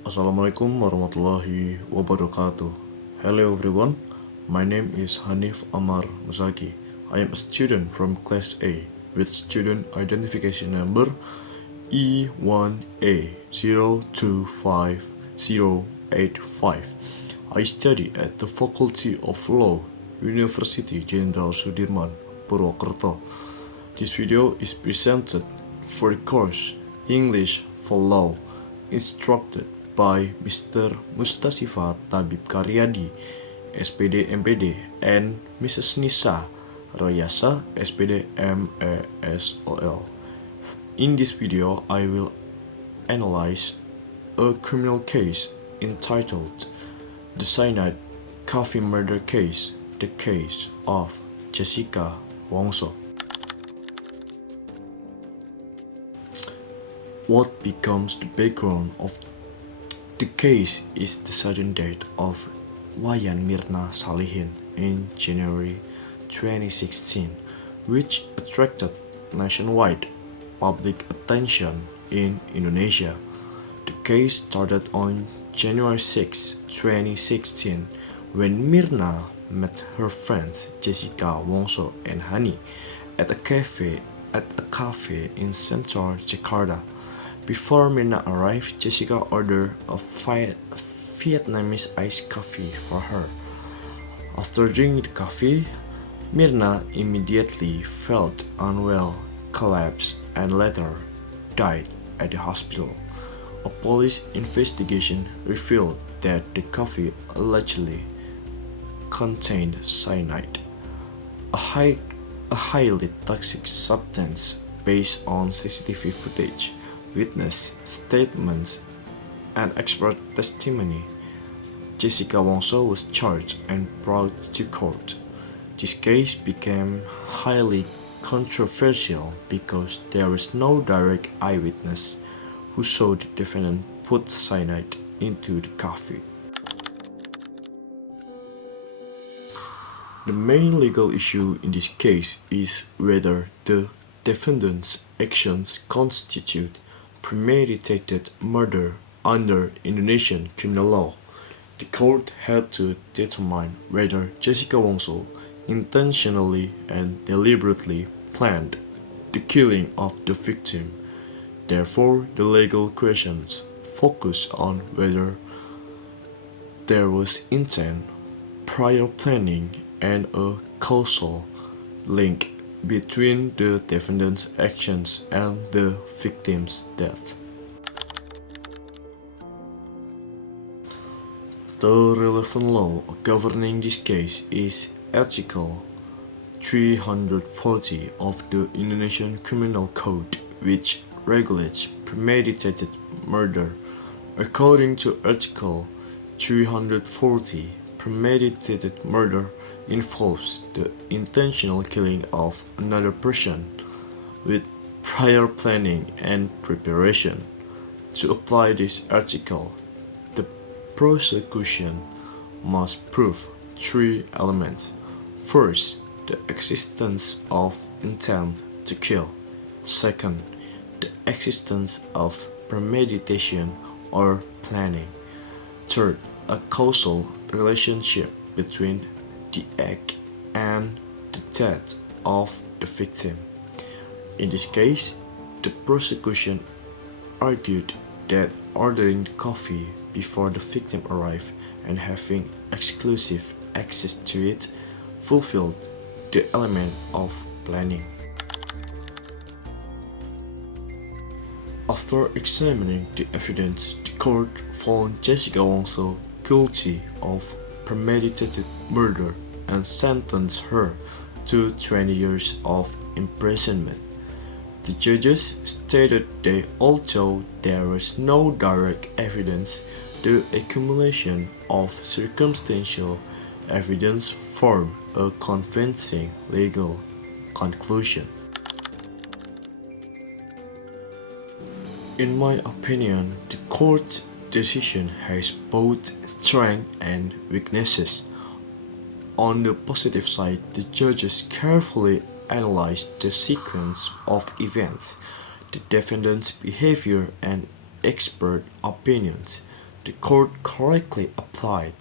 Assalamualaikum warahmatullahi wabarakatuh. Hello everyone, my name is Hanif Amar Musaki. I am a student from Class A with student identification number E1A025085. I study at the Faculty of Law, University Jenderal Sudirman, Purwokerto. This video is presented for the course English for Law, instructed by Mr. Mustasifa Tabib Karyadi, SPD MPD, and Mrs. Nisa Royasa, SPD MASOL. In this video, I will analyze a criminal case entitled The Cyanide Coffee Murder Case, the case of Jessica Wongso. What becomes the background of the case is the sudden death of Wayan Mirna Salihin in January 2016, which attracted nationwide public attention in Indonesia. The case started on January 6, 2016, when Mirna met her friends Jessica Wongso and Hani at a cafe in central Jakarta. Before Mirna arrived, Jessica ordered a Vietnamese iced coffee for her. After drinking the coffee, Mirna immediately felt unwell, collapsed, and later died at the hospital. A police investigation revealed that the coffee allegedly contained cyanide, a highly toxic substance. Based on CCTV footage, witness statements, and expert testimony, Jessica Wongso was charged and brought to court. This case became highly controversial because there was no direct eyewitness who saw the defendant put cyanide into the coffee. The main legal issue in this case is whether the defendant's actions constitute premeditated murder under Indonesian criminal law. The court had to determine whether Jessica Wongso intentionally and deliberately planned the killing of the victim. Therefore, the legal questions focus on whether there was intent, prior planning, and a causal link between the defendant's actions and the victim's death. The relevant law governing this case is Article 340 of the Indonesian Criminal Code, which regulates premeditated murder. According to Article 340, premeditated murder involves the intentional killing of another person with prior planning and preparation. To apply this article, the prosecution must prove three elements. First, the existence of intent to kill. Second, the existence of premeditation or planning. Third, a causal relationship between the act and the death of the victim. In this case, the prosecution argued that ordering the coffee before the victim arrived and having exclusive access to it fulfilled the element of planning. After examining the evidence, the court found Jessica Wongso guilty of premeditated murder and sentenced her to 20 years of imprisonment. The judges stated that although there was no direct evidence, the accumulation of circumstantial evidence formed a convincing legal conclusion. In my opinion, the court's decision has both strengths and weaknesses. On the positive side, the judges carefully analyzed the sequence of events, the defendant's behavior, and expert opinions. The court correctly applied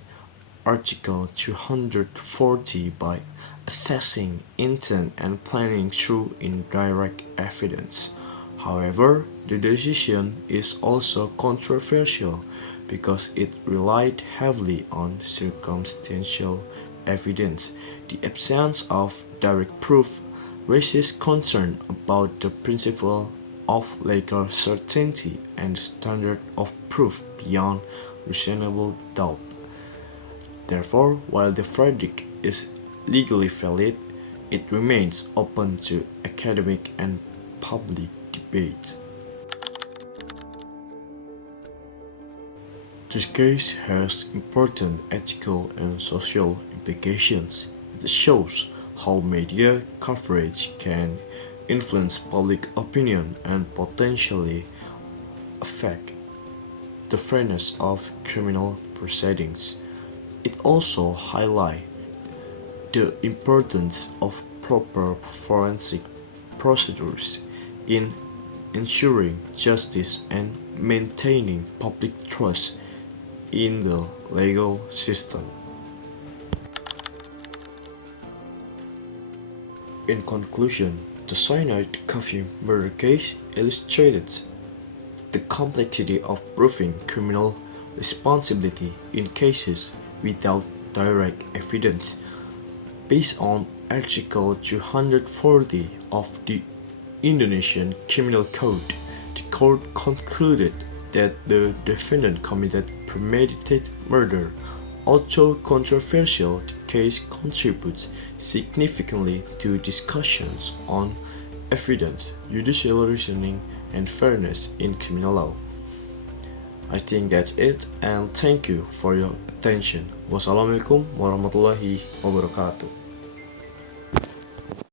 Article 240 by assessing intent and planning through indirect evidence. However, the decision is also controversial because it relied heavily on circumstantial evidence. The absence of direct proof raises concern about the principle of legal certainty and the standard of proof beyond reasonable doubt. Therefore, while the verdict is legally valid, it remains open to academic and public debate. This case has important ethical and social implications. It shows how media coverage can influence public opinion and potentially affect the fairness of criminal proceedings. It also highlights the importance of proper forensic procedures in ensuring justice and maintaining public trust in the legal system. In conclusion, the Cyanide coffee murder case illustrated the complexity of proving criminal responsibility in cases without direct evidence. Based on Article 240 of the Indonesian Criminal Code, the court concluded that the defendant committed premeditated murder. Although controversial, the case contributes significantly to discussions on evidence, judicial reasoning, and fairness in criminal law. I think that's it, and thank you for your attention. Wassalamualaikum warahmatullahi wabarakatuh.